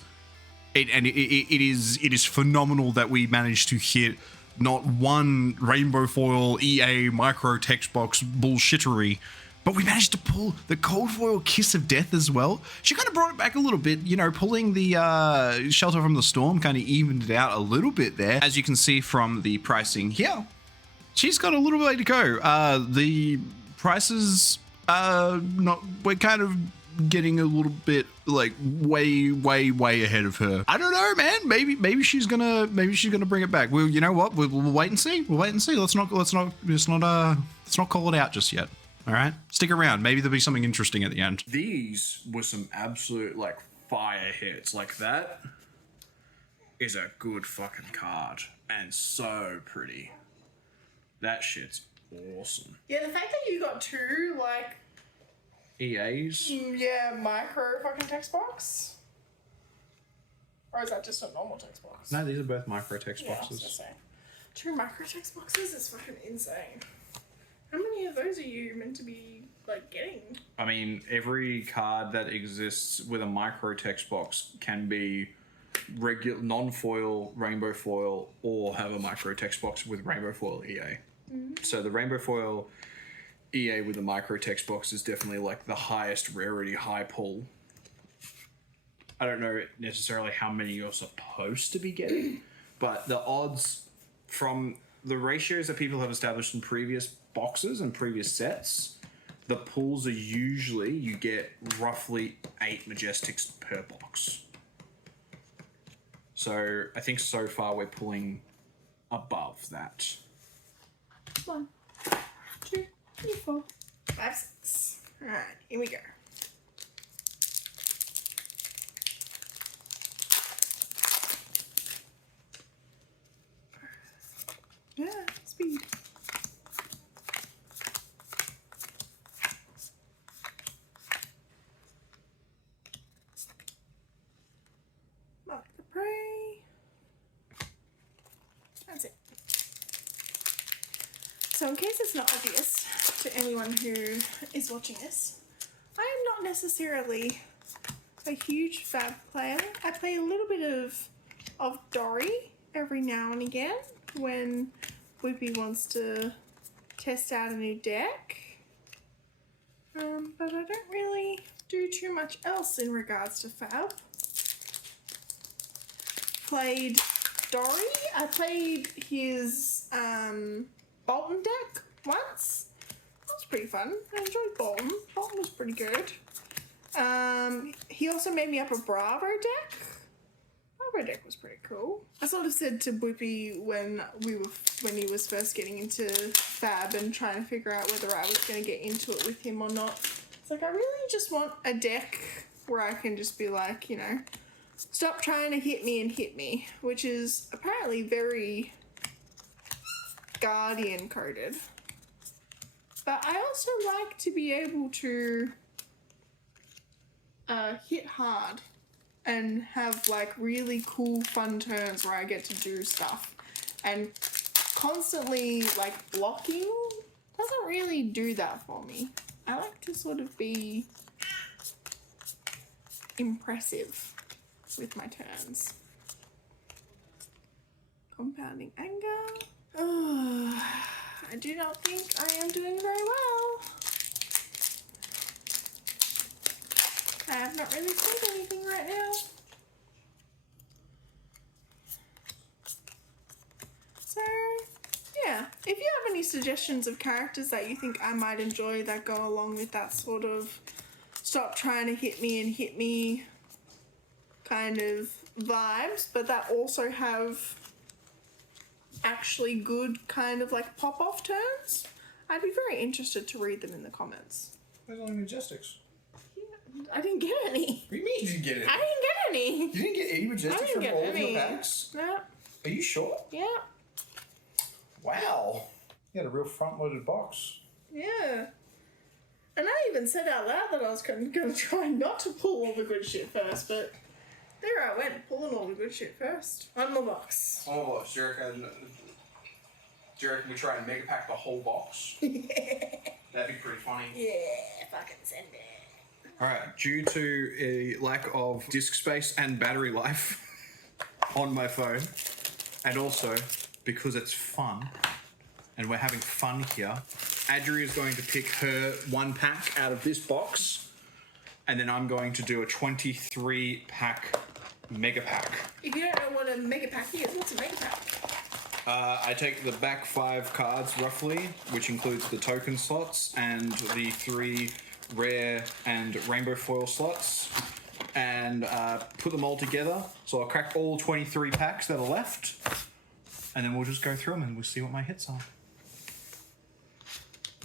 It is phenomenal that we managed to hit not one Rainbow Foil EA micro text box bullshittery, but we managed to pull the Cold Foil Kiss of Death as well. She kind of brought it back a little bit, you know, pulling the Shelter from the Storm kind of evened it out a little bit there. As you can see from the pricing here, she's got a little way to go. The prices we're kind of getting a little bit like way ahead of her. I don't know, man. Maybe she's gonna bring it back. Well, you know what? We'll wait and see. Let's not call it out just yet. All right, stick around. Maybe there'll be something interesting at the end. These were some absolute like fire hits. Like that is a good fucking card and so pretty. That shit's awesome. Yeah, the fact that you got 2 like EAs. micro fucking text box, or is that just a normal text box? No, these are both micro text Yeah, I was boxes. gonna say. 2 microtext boxes is fucking insane. How many of those are you meant to be, like, getting? I mean, every card that exists with a micro text box can be regular non-foil, rainbow foil, or have a micro text box with rainbow foil EA. So the rainbow foil EA with the micro text box is definitely like the highest rarity, high pull. I don't know necessarily how many you're supposed to be getting, but the odds from the ratios that people have established in previous boxes and previous sets, the pulls are usually you get roughly 8 Majestics per box. So I think so far we're pulling above that. 1, 2, 3, 4, 5, 6. Alright, here we go. Yeah, speed. Mark the prey. That's it. So in case it's not obvious to anyone who is watching this, I am not necessarily a huge Fab player. I play a little bit of Dory every now and again when Whoopi wants to test out a new deck. But I don't really do too much else in regards to Fab. Played Dory. I played his Bolton deck once. That was pretty fun. I enjoyed Bolton. Bolton was pretty good. He also made me up a Bravo deck. Bravo deck was pretty cool. I sort of said to Whoopi when he was first getting into Fab and trying to figure out whether I was going to get into it with him or not. It's like, I really just want a deck where I can just be like, you know, stop trying to hit me and hit me, which is apparently very Guardian coded. But I also like to be able to hit hard and have like really cool fun turns where I get to do stuff, and constantly like blocking doesn't really do that for me. I like to sort of be impressive with my turns. Compounding anger. Oh, I do not think I am doing very well. I have not really said anything right now. So, yeah. If you have any suggestions of characters that you think I might enjoy that go along with that sort of stop trying to hit me and hit me kind of vibes, but that also have actually good kind of like pop-off turns, I'd be very interested to read them in the comments. There's only Majestics. I didn't get any. What do you mean you didn't get it? I didn't get any. You didn't get any I Majestics didn't from get all of any. your packs? No. Are you sure? Yeah. Wow. You had a real front-loaded box. Yeah. And I even said out loud that I was going to try not to pull all the good shit first, but there I went, pulling all the good shit first. One more box. Oh, well, do you reckon we try and mega pack the whole box? That'd be pretty funny. Yeah, fucking send it. Alright, due to a lack of disk space and battery life on my phone, and also because it's fun, and we're having fun here, Adri is going to pick her one pack out of this box, and then I'm going to do a 23 pack mega pack. If you don't know what a mega pack is, what's a mega pack? I take the back 5 cards roughly, which includes the token slots and the 3 rare and rainbow foil slots, and put them all together. So I'll crack all 23 packs that are left, and then we'll just go through them and we'll see what my hits are.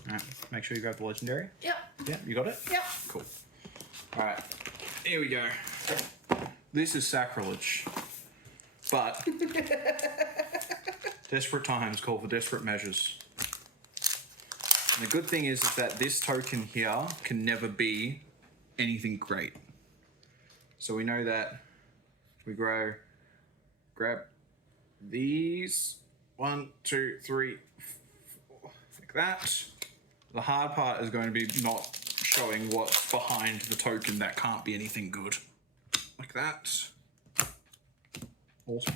Alright, make sure you grab the legendary. Yep. Yeah, you got it? Yep. Cool. Alright, here we go. This is sacrilege. But desperate times call for desperate measures. And the good thing is that this token here can never be anything great. So we know that if we grab these 1, 2, 3, 4, like that. The hard part is going to be not showing what's behind the token. That can't be anything good. Like that. Awesome.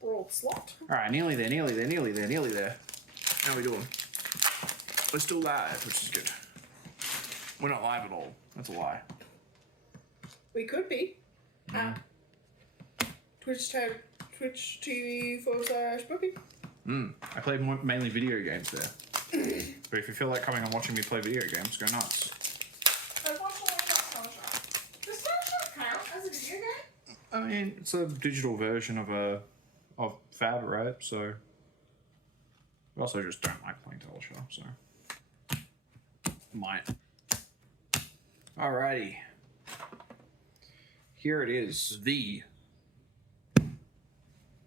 Broad slot. Alright, nearly there, nearly there, nearly there, nearly there. How are we doing? We're still live, which is good. We're not live at all. That's a lie. We could be. Twitch TV/Bookie. I play mainly video games there. But if you feel like coming and watching me play video games, go nuts. I've watched a lot of Photoshop. Does Photoshop count as a video game? I mean, it's a digital version of Fab, right? So I also just don't like playing Teleshop, so might. Alrighty. Here it is, the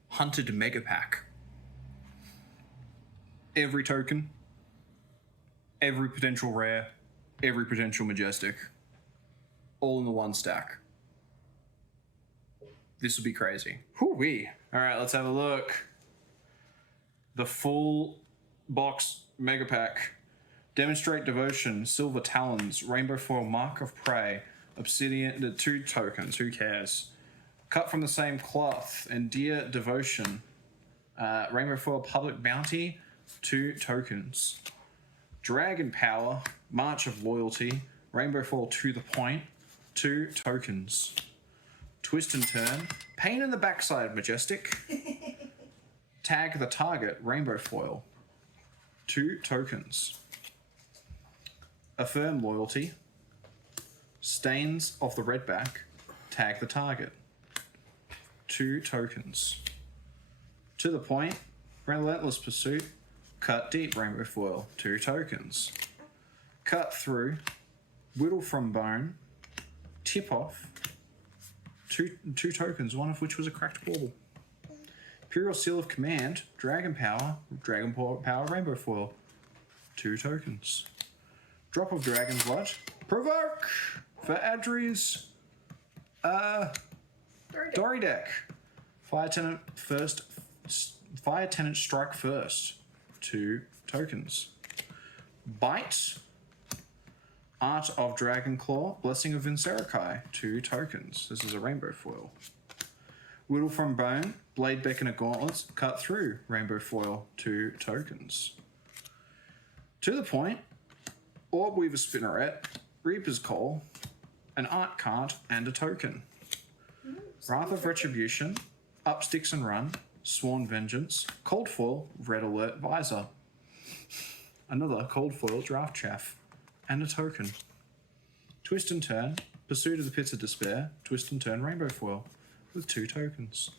Hunted Mega Pack. Every token, every potential rare, every potential majestic, all in the one stack. This will be crazy. Whoo-wee. All right, let's have a look. The full box mega pack. Demonstrate Devotion, Silver Talons, Rainbow Foil, Mark of Prey, Obsidian, the 2 tokens, who cares? Cut from the same cloth, Endear Devotion, Rainbow Foil, Public Bounty, 2 tokens. Dragon Power, March of Loyalty, Rainbow Foil to the Point, 2 tokens. Twist and Turn, Pain in the Backside Majestic, Tag the Target, Rainbow Foil, 2 tokens. Affirm Loyalty, Stains of the Redback, Tag the Target, 2 tokens. To the Point, Relentless Pursuit, Cut Deep, Rainbow Foil, 2 tokens. Cut Through, Whittle from Bone, Tip Off, two tokens, one of which was a cracked bauble. Imperial Seal of Command, Dragon Power, Rainbow Foil, 2 tokens. Drop of Dragon Blood, Provoke for Adri's Dory deck. Fire Tenant Strike First, 2 tokens. Bite, Art of Dragonclaw, Blessing of Vinserakai, 2 tokens. This is a Rainbow Foil. Whittle from Bone, Blade Beckoner Gauntlets, Cut Through, Rainbow Foil, 2 tokens. To the Point, Orb Weaver Spinneret, Reaper's Call, an art card, and a token. Wrath of Retribution, Up Sticks and Run, Sworn Vengeance, Cold Foil, Red Alert Visor. Another Cold Foil Draft Chaff, and a token. Twist and Turn, Pursuit of the Pits of Despair, Twist and Turn Rainbow Foil, with 2 tokens.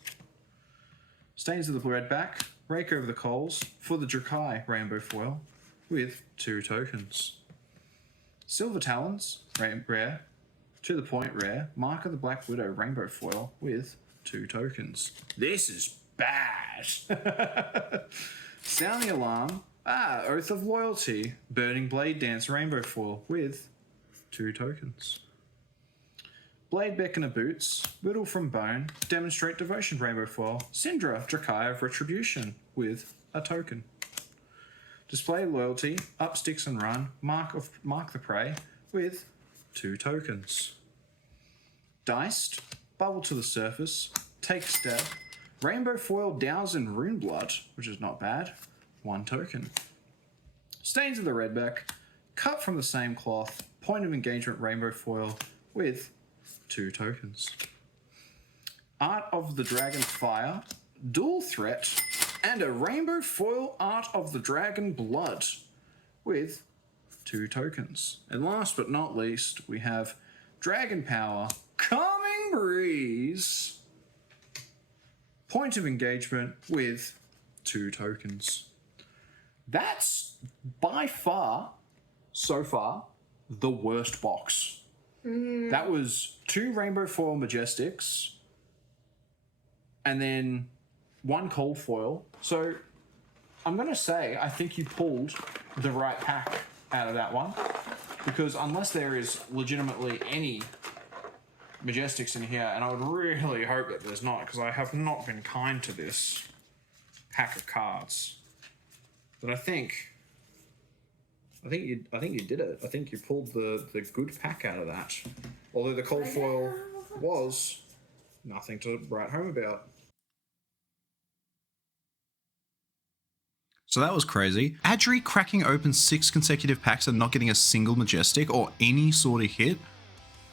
Stains of the Redback, Rake Over the Coals, for the Drakai Rainbow Foil, with 2 tokens. Silver Talons, rare. To the Point, rare. Mark of the Black Widow Rainbow Foil, with 2 tokens. This is bad! Sound the Alarm, Oath of Loyalty, Burning Blade Dance Rainbow Foil, with 2 tokens. Blade Beckoner Boots, Whittle from Bone, Demonstrate Devotion Rainbow Foil, Syndra Drakai of Retribution, with a token. Display Loyalty, Up Sticks and Run, Mark the Prey, with 2 tokens. Diced, Bubble to the Surface, Take Stab, Rainbow Foil Dows in Runeblood, which is not bad, 1 token. Stains of the Redback, Cut from the Same Cloth, Point of Engagement Rainbow Foil, with 2 tokens. Art of the Dragon Fire, Dual Threat, and a Rainbow Foil Art of the Dragon Blood, with 2 tokens. And last but not least, we have Dragon Power, Calming Breeze, Point of Engagement, with 2 tokens. That's by far, so far, the worst box. That was 2 Rainbow Foil Majestics, and then 1 Cold Foil. So I'm going to say I think you pulled the right pack out of that one. Because unless there is legitimately any Majestics in here, and I would really hope that there's not, because I have not been kind to this pack of cards. But I think you did it. I think you pulled the good pack out of that. Although the cold foil was nothing to write home about. So that was crazy. Adri cracking open 6 consecutive packs and not getting a single Majestic or any sort of hit.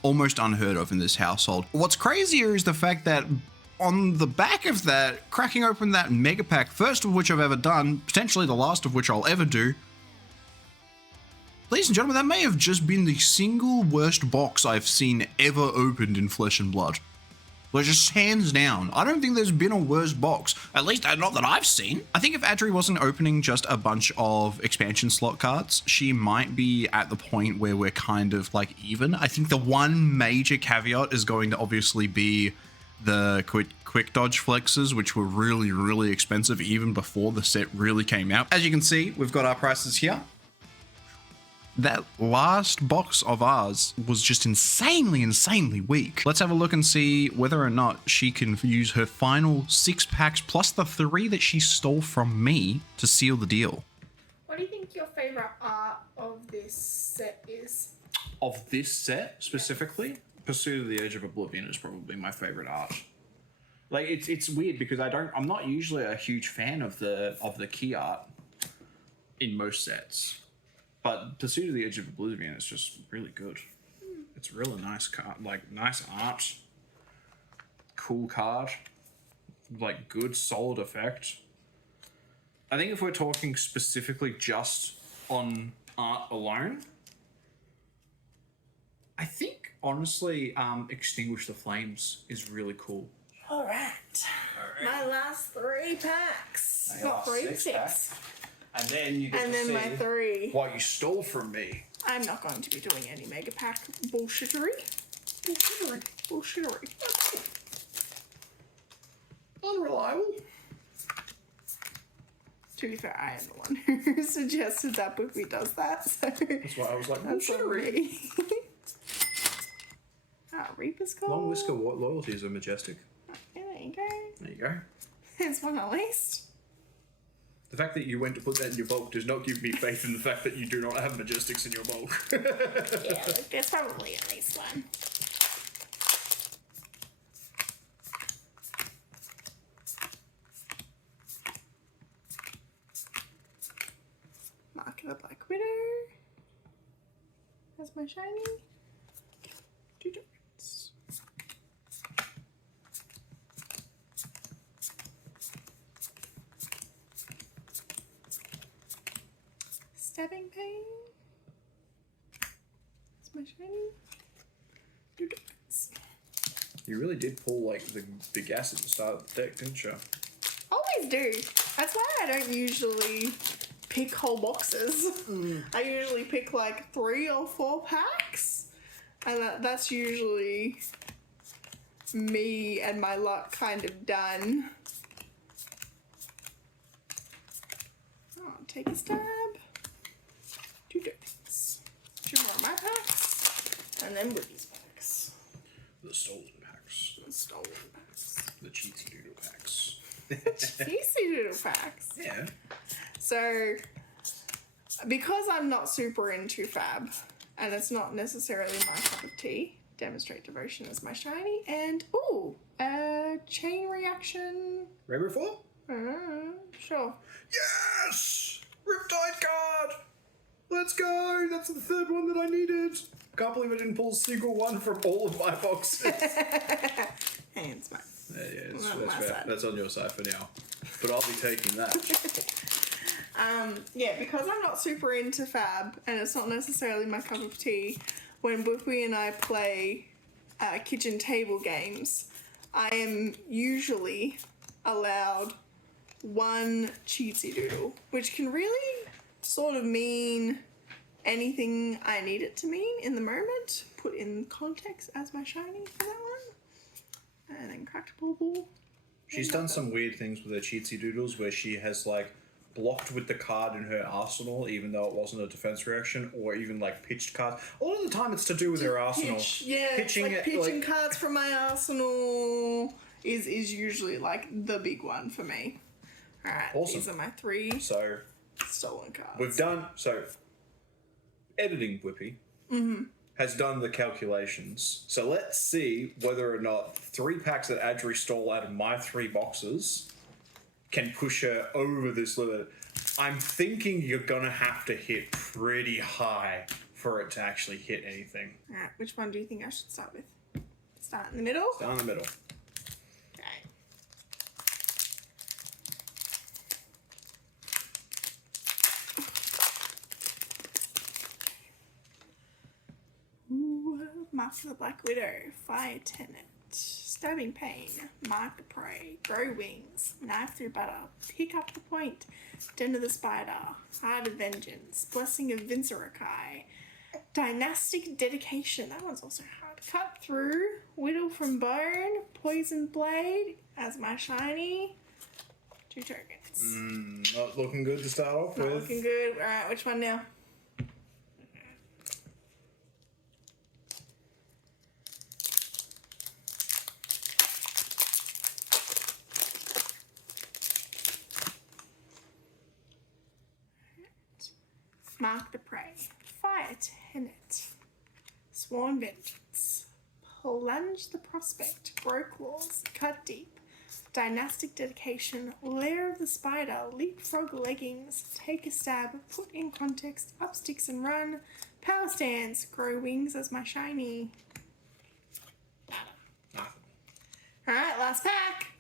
Almost unheard of in this household. What's crazier is the fact that on the back of that, cracking open that mega pack, first of which I've ever done, potentially the last of which I'll ever do. Ladies and gentlemen, that may have just been the single worst box I've seen ever opened in Flesh and Blood. Like, just hands down. I don't think there's been a worse box. At least not that I've seen. I think if Adri wasn't opening just a bunch of expansion slot cards, she might be at the point where we're kind of like even. I think the one major caveat is going to obviously be the quick dodge flexes, which were really, really expensive even before the set really came out. As you can see, we've got our prices here. That last box of ours was just insanely weak. Let's have a look and see whether or not she can use her final 6 packs plus the 3 that she stole from me to seal the deal. What do you think your favourite art of this set is? Of this set specifically, Pursuit of the Edge of Oblivion is probably my favorite art. Like it's weird because I'm not usually a huge fan of the key art in most sets. But Pursuit of the Edge of Oblivion is just really good. It's really nice card, like nice art, cool card, like good solid effect. I think if we're talking specifically just on art alone, I think honestly, Extinguish the Flames is really cool. All right. My last 3 packs. Not 3, 6. And then you get And then my 3. what you stole from me. I'm not going to be doing any mega pack bullshittery. Bullshittery. Unreliable. To be fair, I am the one who suggested that Boopy does that. So That's why I was like, that's on bullshittery. me. Reaper's Call. Long Whisker Loyalty is a Majestic. Yeah, there you go. There you go. There's one at least. The fact that you went to put that in your bulk does not give me faith in the fact that you do not have Majestics in your bulk. Yeah, look, there's probably at least one. Mark of the Black Widow. That's my shiny. 2 dots. Stabbing Pain. That's my shiny. 2 dots. You really did pull like the big gas at the start of the deck, didn't you? Always do. That's why I don't usually pick whole boxes. I usually pick like 3 or 4 packs. And that's usually me and my luck kind of done. Oh, take a stab. 2 dots. 2 more of my packs. And then Woody's packs. The stolen packs. The stolen packs. The cheatsy doodle packs. Cheesy little packs. Yeah. So, because I'm not super into Fab, and it's not necessarily my cup of tea, Demonstrate Devotion is my shiny, and Chain Reaction. Rainbow 4? Sure. Yes! Riptide card! Let's go! That's the 3rd one that I needed. Can't believe I didn't pull a single one from all of my boxes. Hey, it's mine. Yeah, Not that's my fair. side. That's on your side for now. But I'll be taking that. Yeah, because I'm not super into Fab, and it's not necessarily my cup of tea, when Boopy and I play kitchen table games, I am usually allowed 1 cheatsy doodle, which can really sort of mean anything I need it to mean in the moment, put in context as my shiny for that one. And then cracked ball. She's done some weird things with her cheatsy doodles where she has like blocked with the card in her arsenal, even though it wasn't a defense reaction, or even like pitched cards. A lot of the time, it's to do with her arsenal. Pitching cards from my arsenal is usually like the big one for me. All right, Awesome. these are my 3 So stolen cards. we've done editing Whippy has done the calculations. So let's see whether or not 3 packs that Adri stole out of my 3 boxes can push her over this limit. I'm thinking you're gonna have to hit pretty high for it to actually hit anything. All right, which one do you think I should start with? Start in the middle? Down the middle. Okay. Ooh, Mark the Black Widow, Fire Tenant, Stabbing Pain, Mark the Prey, Grow Wings, Knife Through Butter, Pick Up the Point, Den of the Spider, Heart of Vengeance, Blessing of Vincerakai, Dynastic Dedication, that one's also hard, Cut Through, Whittle from Bone, Poison Blade, as my shiny, 2 tokens. Not looking good to start off Not with. looking good. Alright, which one now? Mark the Prey, Fire Tenant, Sworn Vengeance, Plunge the Prospect, Grow Claws, Cut Deep, Dynastic Dedication, Lair of the Spider, Leapfrog Leggings, Take a Stab, Put in Context, Up Sticks and Run, Power Stance, Grow Wings as my shiny. Nothing. Alright, last pack.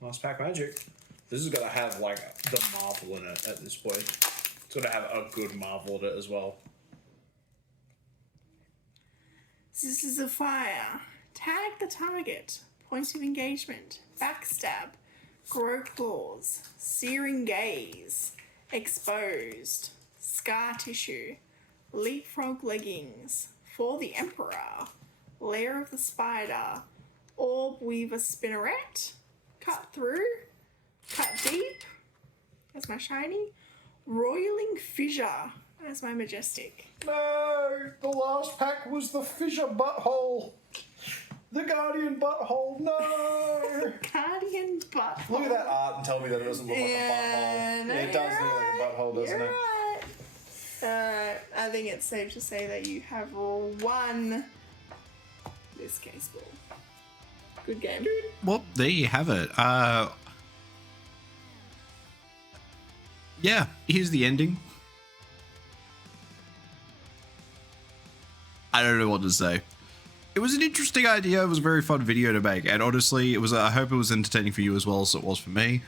Last pack magic. This is gonna have like the Marvel in it at this point. It's gonna have a good Marvel in it as well. This is a fire. Tag the target. Point of engagement. Backstab. Grow claws. Searing gaze. Exposed. Scar tissue. Leapfrog leggings. For the Emperor. Lair of the Spider. Orb Weaver Spinneret. Cut through. Cut deep. That's my shiny. Roiling Fissure. That's my majestic. No, the last pack was the fissure butthole. The Guardian butthole. No. Guardian Butthole. Look at that art and tell me that it doesn't look like a butthole. no, Yeah, it does you're look like a right. butthole, doesn't You're it? right. I think it's safe to say that you have won this case ball. Good game. Well, there you have it. Yeah, here's the ending. I don't know what to say. It was an interesting idea. It was a very fun video to make, and honestly, it was. I hope it was entertaining for you as well as it was for me.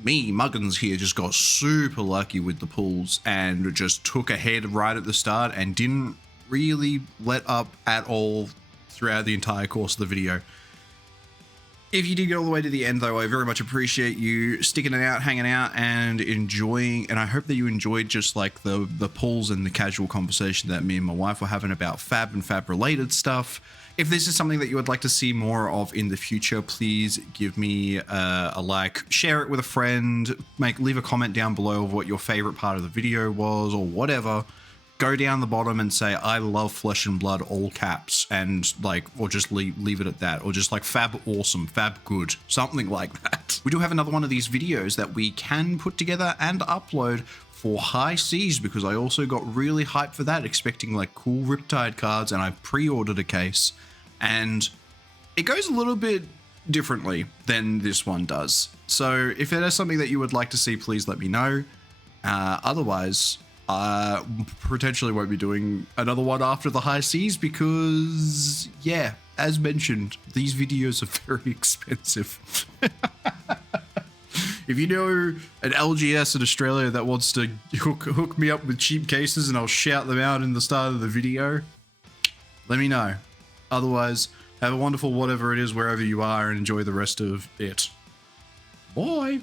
Me, Muggins here, just got super lucky with the pulls and just took ahead right at the start and didn't really let up at all throughout the entire course of the video. If you did get all the way to the end, though, I very much appreciate you sticking it out, hanging out, and enjoying. And I hope that you enjoyed just like the pulls and the casual conversation that me and my wife were having about Fab and Fab-related stuff. If this is something that you would like to see more of in the future, please give me a like, share it with a friend, leave a comment down below of what your favorite part of the video was or whatever. Go down the bottom and say, I love Flesh and Blood, all caps, and like, or just leave it at that, or just like Fab awesome, Fab good, something like that. We do have another one of these videos that we can put together and upload for High Seas, because I also got really hyped for that, expecting like cool Riptide cards, and I pre-ordered a case, and it goes a little bit differently than this one does. So if it is something that you would like to see, please let me know. Otherwise, potentially won't be doing another one after the High Seas because, yeah, as mentioned, these videos are very expensive. If you know an LGS in Australia that wants to hook me up with cheap cases and I'll shout them out in the start of the video, let me know. Otherwise, have a wonderful whatever it is wherever you are and enjoy the rest of it. Bye!